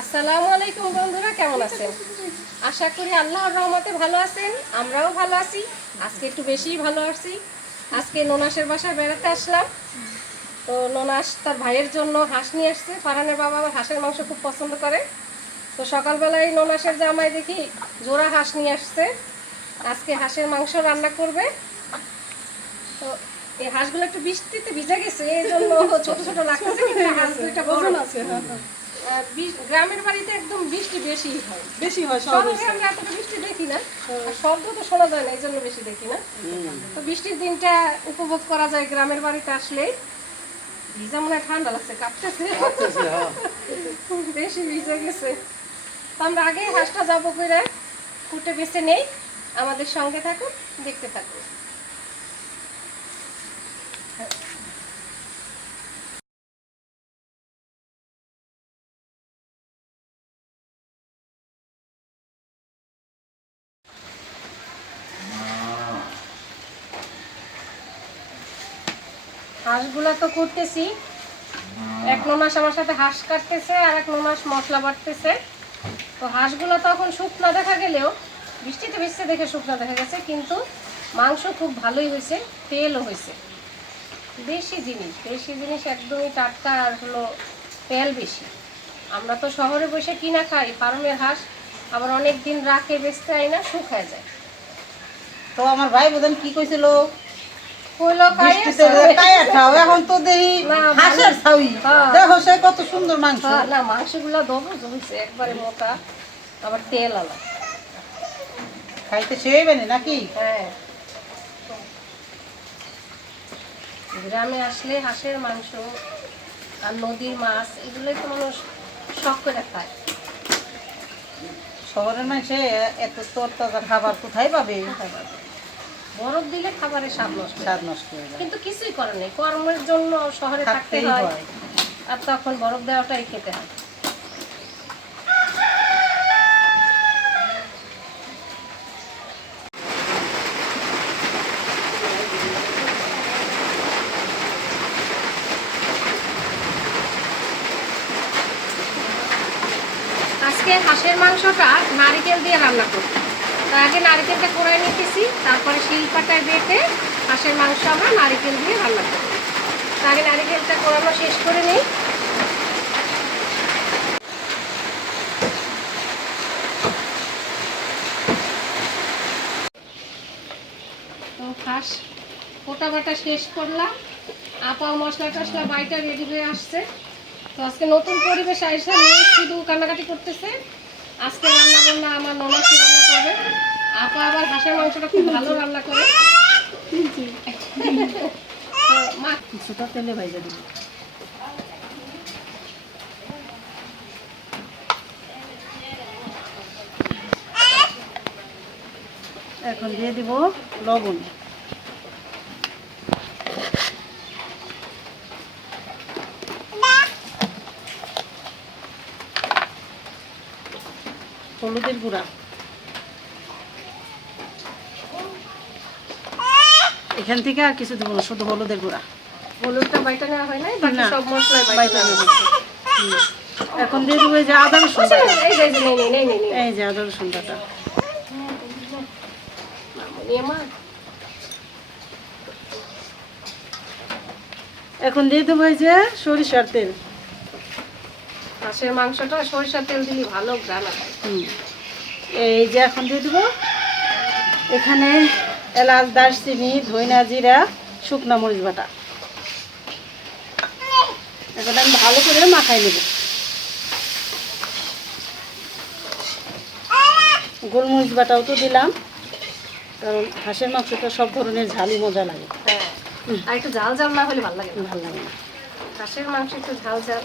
আসসালামু আলাইকুম বন্ধুরা কেমন আছেন? আশা করি আল্লাহর রহমতে ভালো আছেন আমরাও ভালো আছি। আজকে একটু বেশিই ভালো আছি। আজকে নোনাসের বাসায় বেড়াতে আসলাম। তো নোনাস তার ভাইয়ের জন্য হাঁস নিয়ে আসছে। ফারহানের বাবা আবার হাঁসের মাংস খুব পছন্দ করে। তো সকালবেলায় নোনাসের জামাই দেখি জোড়া হাঁস নিয়ে আসছে। আজকে হাঁসের মাংস রান্না করবে। তো এই হাঁসগুলো একটু বৃষ্টিতে ভিজে গেছে এই জন্য ছোট ছোট লাগতেছে হাঁস দুইটা বড়। আছে হ্যাঁ, হ্যাঁ। গ্রামের বাড়িতে একদম বৃষ্টি বেশি হয়। বেশি হয় শহরে আমরা এতটা বৃষ্টি দেখি না আর শব্দ তো শোনা যায় না এই জন্য বেশি দেখি না। তো বৃষ্টির দিনটা উপভোগ করা যায় গ্রামের বাড়িতে আসলে ভিজা মনে ঠান্ডা লাগছে কাঁপতেছে। বেশি ভিজে গেছে। তো আমরা আগে হাঁসটা যাব করে কুটে বেছে নেই। আমাদের সঙ্গে থাকুন দেখতে থাকুন। হাঁসগুলা তো করতেছি। এক নমাস আমার সাথে হাঁস কাটতেছে আর এক নমাস মশলা বাটতেছে তো হাঁসগুলো তখন শুকনো দেখা গেলেও, বৃষ্টিতে ভিজছে দেখে শুকনো দেখা গেছে, কিন্তু মাংস খুব ভালোই হয়েছে, তেলও হয়েছে। দেশি জিনিস দেশি জিনিস একদমই টাটকা আর হলো তেল বেশি। আমরা তো শহরে বসে কিনা খাই, ফার্মের হাঁস আবার অনেক দিন রাখে, বেচতে আই না, শুকায় যায়। তো আমার ভাই বোধন কি কইছিল? এখন তো দেখি হাঁসের ছাউই হ্যাঁ। দেখো সে কত সুন্দর মাংস। হ্যাঁ, না মাংসগুলো দেবো জমছে একবারে মোটা আবার তেল আলা খাইতে সেবে নাকি? হ্যাঁ। গ্রামে আসলে হাঁসের মাংস আর নদীর মাছ এগুলোই তো মানুষ শখ করে খায়। শহরের মানুষে এত তোর খাবার কোথায় পাবে? বরফ দিলে খাবারের স্বাদ নষ্ট স্বাদ নষ্ট হয়ে যায়। কিন্তু কিছুই করার নেই। কর্মের জন্য শহরে থাকতে হয়। আর তখন বরফ দেওয়াটাই খেতে হয়। আজকে হাঁসের মাংসটা নারিকেল দিয়ে রান্না করব। আগে নারিকেলটা কোড়ায় নিতেছি, তারপরে শিলপাটায় বেটে হাঁসের মাংস আমরা নারিকেল দিয়ে রান্না করব। আগে নারিকেলটা কোড়ানো শেষ করে নিই। তো বাটা শেষ করলাম। আপাও মশলা টশলা বাইটা রেডি হয়ে আসছে। তো আজকে নতুন পরিবেশ আইসা শুধু কান্নাকাটি করতেছে। আজকে রান্না বান্না আমার ননাসি রান্না করবে? আপা আবার হাঁসের মাংসটা খুব ভালো রান্না করে। মা, কিছুটা তেলে ভাইজা এখন দিয়ে দিব লবণ হলুদের গুঁড়া এখান থেকে আর কিছু দেবো না শুধু হলুদের গুঁড়া। হলুদটা বাইটা নেওয়া হয় নাই? বাকি সব মশলাই বাইটা নেওয়া এখন দিয়ে দেবো এই যে আদা রসুন এই যে আদা রসুন বাটা। এখন দিয়ে দেবো এই যে সরিষার তেল। হাঁসের মাংসটা সরিষার তেল দিলে ভালো হয় হুম। এই যে এখন দিয়ে দেবো। এখানে এলাচ দারচিনি ধইনা জিরা শুকনা মরিচ বাটা। এখন আমি ভালো করে মাখাই নেব। গোলমরিচ বাটাও তো দিলাম কারণ হাঁসের মাংসটা সব ধরনের ঝালই মজা লাগে। হ্যাঁ আর একটু ঝাল ঝাল না হলে ভালো লাগে ভালো লাগে না। হাঁসের মাংস একটু ঝাল ঝাল।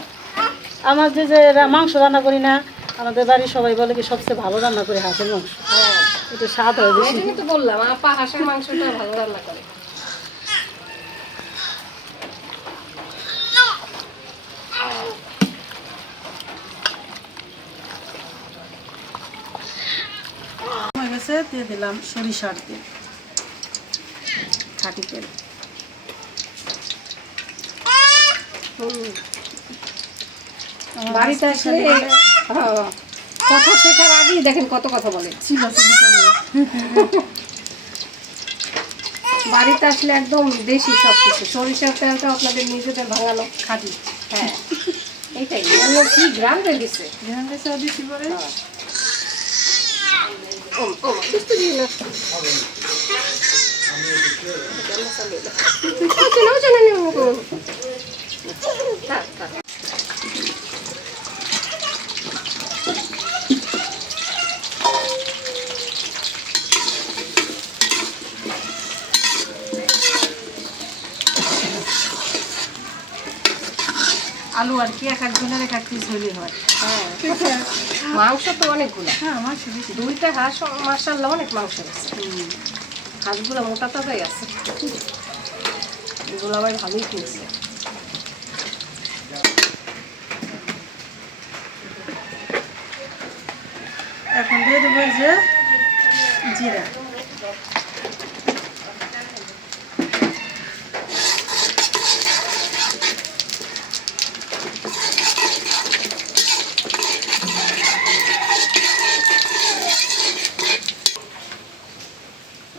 আমার যে যে মাংস রান্না করি না আমাদের বাড়ির সবাই বলে কি সবচেয়ে ভালো রান্না করে হাঁসের মাংস? হ্যাঁ। একটু স্বাদ হয় বেশি। তো বললাম আপা হাঁসের মাংসটা ভালো রান্না করে। গেছে দিয়ে দিলাম সরিষার তেল খাঁটি তেল। বাড়িতে আসলে কথা শেখার আগেই দেখেন কত কথা বলে। বাড়িতে আসলে একদম দেশি সব কিছু সরিষার তেলটা আপনাদের নিজেদের ভাঙানো খাটি। হ্যাঁ এইটাই। অন্য কি গ্রাম হয়ে চলো চলো থাক। আলু আর কি এক একজনের এক এক পিস হইলে হয়। হ্যাঁ। মাংস তো অনেকগুলো। হ্যাঁ মাংস দুইটা হাঁস মার্শাল্লাহ অনেক মাংস আছে। হাঁসগুলো মোটা তাজাই আছে। এগুলো আবার ভালোই কিনছে এখন দিয়ে দেবো যে জিরা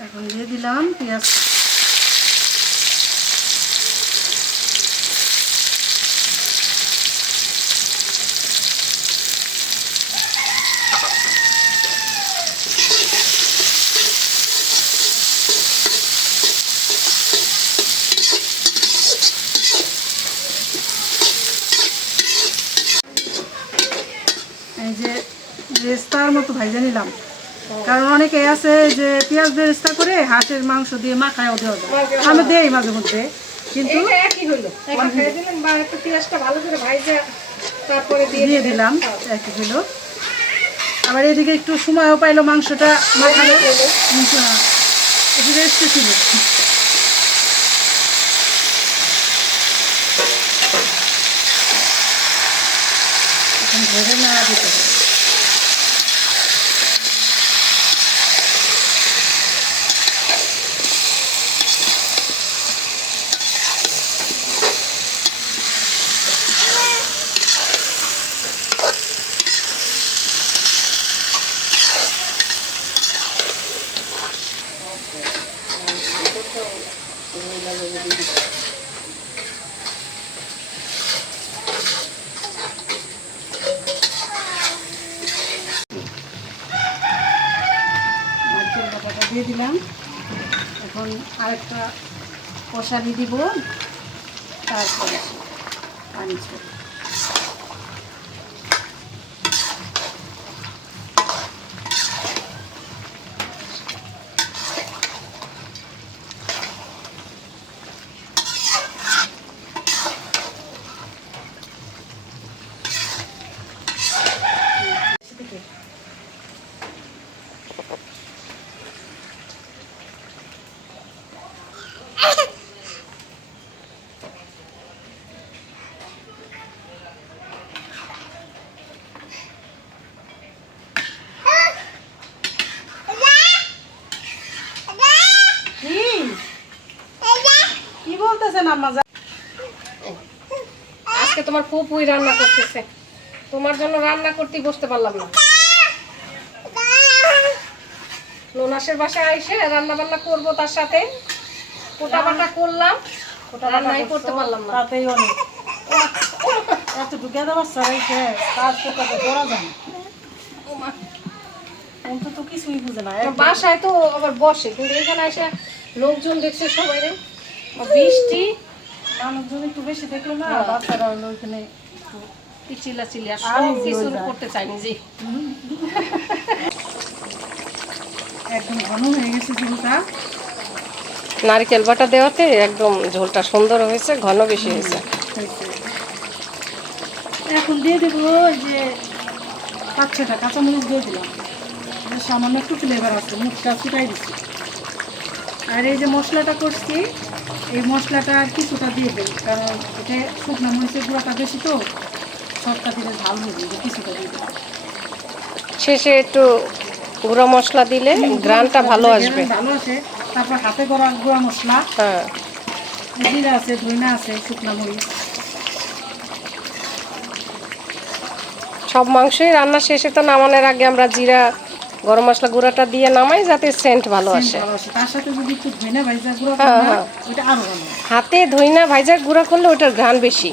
এখন দিয়ে দিলাম পেঁয়াজ এই যে রেস্তার মতো ভাইজা নিলাম। কারণ অনেকে আছে যে পেঁয়াজ বেরেস্তা করে হাঁসের মাংস দিয়ে মাখায়ও দেওয়া যায়। আমি দেই মাঝে মধ্যে কিন্তু একই মাখায় দিয়ে দিলাম এক কিলো আবার এদিকে একটু সময়ও পাইলো মাংসটা মাখানো। একটু রেস্টে ছিল। ধরে না দিতে হবে। নারকেল বাটাটা দিয়ে দিলাম এখন আরেকটা কষানি দিব। তারপরে পানি ছোট কি কি বলতেছেন আম্মা যা- আজকে তোমার ফুপুই রান্না করতেছে। তোমার জন্য রান্না করতেই বসতে পারলাম না। লোনাসের বাসায় এসে রান্না বান্না করব তার সাথে। কোটা বাটা করলাম রান্নাই করতে পারলাম না। তাতেই অনেক। এত ঢুকে দেওয়ার সবাইকে কাজ করতে তো করা যায় না। অন্তত কিছুই বুঝে না বাসায় তো আবার বসে কিন্তু এখানে এসে লোকজন দেখছে সবাই বৃষ্টি মানুষজন একটু বেশি দেখল না বাচ্চারা হলো ওইখানে একটু চিল্লা আর সব কিছু করতে চাই নিজে একদম ঘন হয়ে গেছে ঝুলটা। নারকেল বাটা দেওয়াতে একদম ঝোলটা সুন্দর হয়েছে ঘন বেশি হয়েছে। হয়েছে। এখন দিয়ে দেবো যে পাঁচ ছটা কাঁচামরিচ দিয়ে দিলাম। সামান্য একটু ফ্লেভার আছে মুখটা ফুটাই দিচ্ছি। আর এই যে মশলাটা করছি এই মশলাটা আর কিছুটা দিয়ে দেবো কারণ এটা শুকনো মরিচের গুঁড়াটা বেশি তো সবটা দিলে ঝাল হবে কিছুটা দিয়ে দেবো। শেষে একটু গুঁড়ো মশলা দিলে গ্রানটা ভালো আসবে। ভালো আছে তারপর হাতে করা গুঁড়া মশলা হ্যাঁ। জিরা আছে ধইনা আছে শুকনো মরিচ। সব মাংসই রান্না শেষে তো নামানোর আগে আমরা জিরা গরম মশলা গুঁড়াটা দিয়ে নামাই যাতে সেন্ট ভালো আসে। ধইনা ভাইজা গুঁড়ো হ্যাঁ, হ্যাঁ। হাতে ধইনা ভাইজার গুঁড়া করলে ওটার ঘ্রাণ বেশি।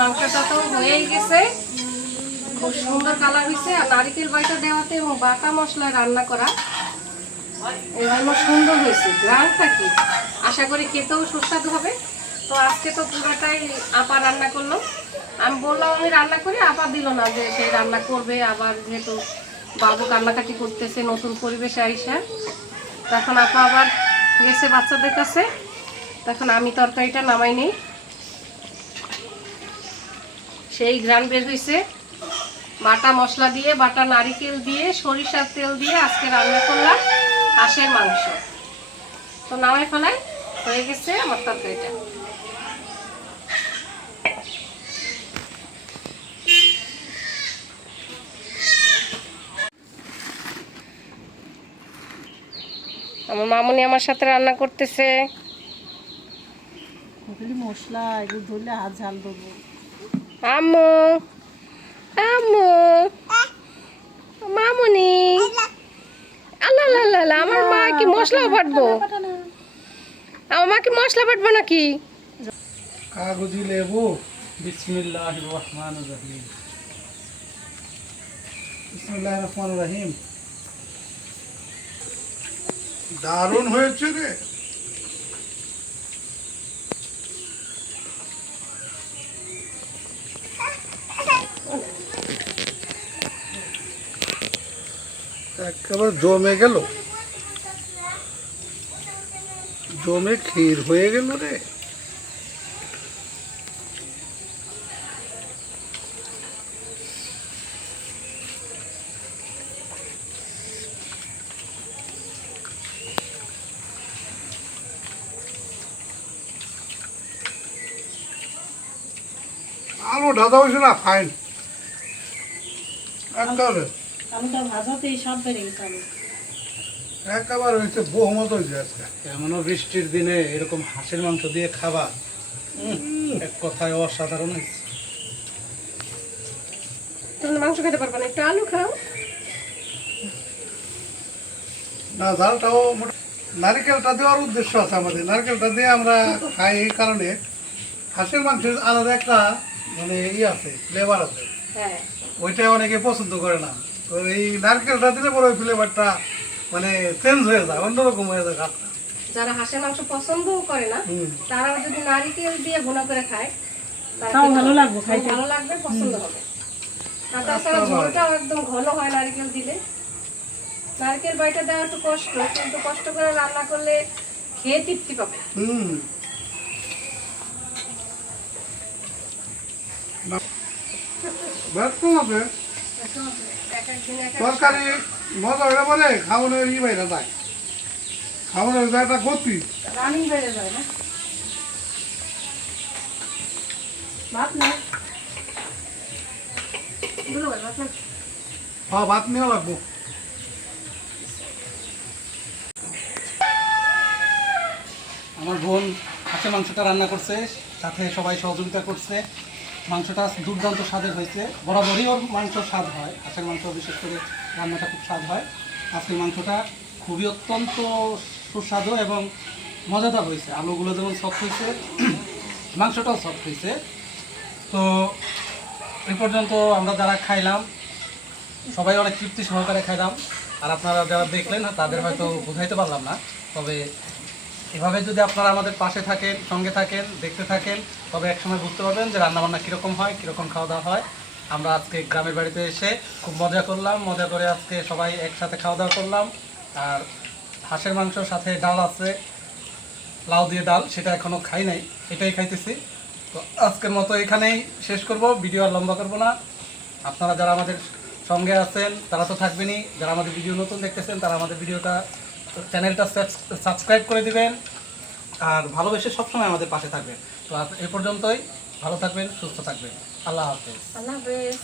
মাংসটা তো হয়েই গেছে। খুব সুন্দর কালার হয়েছে আর নারিকেল বাটা দেওয়াতে এবং বাটা মশলায় রান্না করা এই সুন্দর হয়েছে। গ্রানটা কি? আশা করি খেতেও সুস্বাদু হবে। তো আজকে তো পুরোটাই আপা রান্না করল। আমি বললাম, আমি রান্না করি, আপা দিল না যে সে রান্না করবে। আবার যেহেতু বাবু কান্নাকাটি করতেছে, নতুন পরিবেশে আইসা। তখন আপা আবার গেছে বাচ্চাদের কাছে। তখন আমি তরকারিটা নামাই নিই। সেই ঘ্রাণ বের হয়েছে বাটা মশলা দিয়ে, বাটা নারিকেল দিয়ে, সরিষার তেল দিয়ে আজকে রান্না করলাম হাঁসের মাংস। তো নামাই ফেলাই হয়ে গেছে আমার তরকারিটা। আমার মামুনি আমার সাথে রান্না করতেছে। খালি মশলা এগুলো ধরলে হাত ঝাল দেবো। আম্মু আম্মু মামুনি আল্লাহ আল্লাহ আমার মা কি মশলা বাটবো আমার মা কি মশলা বাটবো নাকি? কাগজি লেবু বিসমিল্লাহ রহমান রহিম। বিসমিল্লাহ রহমান রহিম। দারুণ হয়েছে রে। একেবারে জমে গেল। জমে ক্ষীর হয়ে গেল রে। আলু ঢাকা হয়েছে না ফাইন একেবারে। আলুটা ভাজাতেই সব বেড়ে গেছে আলু একেবারে হয়েছে বহুমত হয়েছে আজকে। এমনও বৃষ্টির দিনে এরকম হাঁসের মাংস দিয়ে খাবা। এক কথায় অসাধারণ হয়েছে। তুমি মাংস খেতে পারবে না একটু আলু খাও। না ঝালটাও মোটা- দেওয়ার উদ্দেশ্য আছে আমাদের। নারকেলটা দিয়ে আমরা খাই এই কারণে। হাঁসের মাংসের আলাদা একটা মানে ই আছে ফ্লেভার আছে। হ্যাঁ। ওইটা অনেকে পছন্দ করে না। তো এই নারকেলটা দিলে পরে ওই ফ্লেভারটা মানে চেঞ্জ হয়ে যায় অন্যরকম হয়ে যায় খাটটা যারা হাঁসের মাংস পছন্দও করে না তারাও যদি নারিকেল দিয়ে ভুনা করে খায় তাও ভালো লাগবে খাইতে। ভালো লাগবে পছন্দ হবে। আর তাছাড়া ঝোলটাও একদম ঘন হয় নারিকেল দিলে। নারকেল বাইটা দেওয়া একটু কষ্ট কিন্তু কষ্ট করে রান্না করলে খেয়ে তৃপ্তি পাবে। হুম। ব্যস্ত আছে? তরকারি মজা হলে পরে খাওয়ানোর ই বাইরে যায়। খাওয়ানোর যে একটা গতি রানিং বেড়ে যায় না। ভাত না দুলো ভাই, ভাত না। হ্যাঁ ভাত নেওয়া লাগবো। আমার বোন হাঁসের মাংসটা রান্না করছে সাথে সবাই সহযোগিতা করছে। মাংসটা দুর্দান্ত স্বাদের হয়েছে। বরাবরই ওর মাংস স্বাদ হয়। হাঁসের মাংস বিশেষ করে রান্নাটা খুব স্বাদ হয়। আজকের মাংসটা খুবই অত্যন্ত সুস্বাদু এবং মজাদার হয়েছে। আলুগুলো যেমন সফট হয়েছে, মাংসটাও সফট হয়েছে। তো এই পর্যন্ত আমরা যারা খাইলাম, সবাই অনেক তৃপ্তি সহকারে খাইলাম। আর আপনারা যারা দেখলেন, তাদের হয়তো বোঝাইতে পারলাম না। তবে এভাবে যদি আপনারা আমাদের পাশে থাকেন, সঙ্গে থাকেন, দেখতে থাকেন, তবে একসময় বুঝতে পারবেন যে রান্নাবান্না কীরকম হয়, কীরকম খাওয়া দাওয়া হয়। আমরা আজকে গ্রামের বাড়িতে এসে খুব মজা করলাম, মজা করে আজকে সবাই একসাথে খাওয়া দাওয়া করলাম। আর হাঁসের মাংসর সাথে ডাল আছে, লাউ দিয়ে ডাল, সেটা এখনও খাই নাই এটাই খাইতেছি। তো আজকের মতো এখানেই শেষ করব, ভিডিও আর লম্বা করব না। আপনারা যারা আমাদের সঙ্গে আছেন, তারা তো থাকবেনই। যারা আমাদের ভিডিও নতুন দেখতেছেন, তারা আমাদের ভিডিওটা চ্যানেলটা সাবস্ক্রাইব করে দিবেন আর ভালোবেসে সবসময় আমাদের পাশে থাকবেন। তো এ পর্যন্তই, ভালো থাকবেন, সুস্থ থাকবেন। আল্লাহ হাফেজ। আল্লাহ হাফেজ।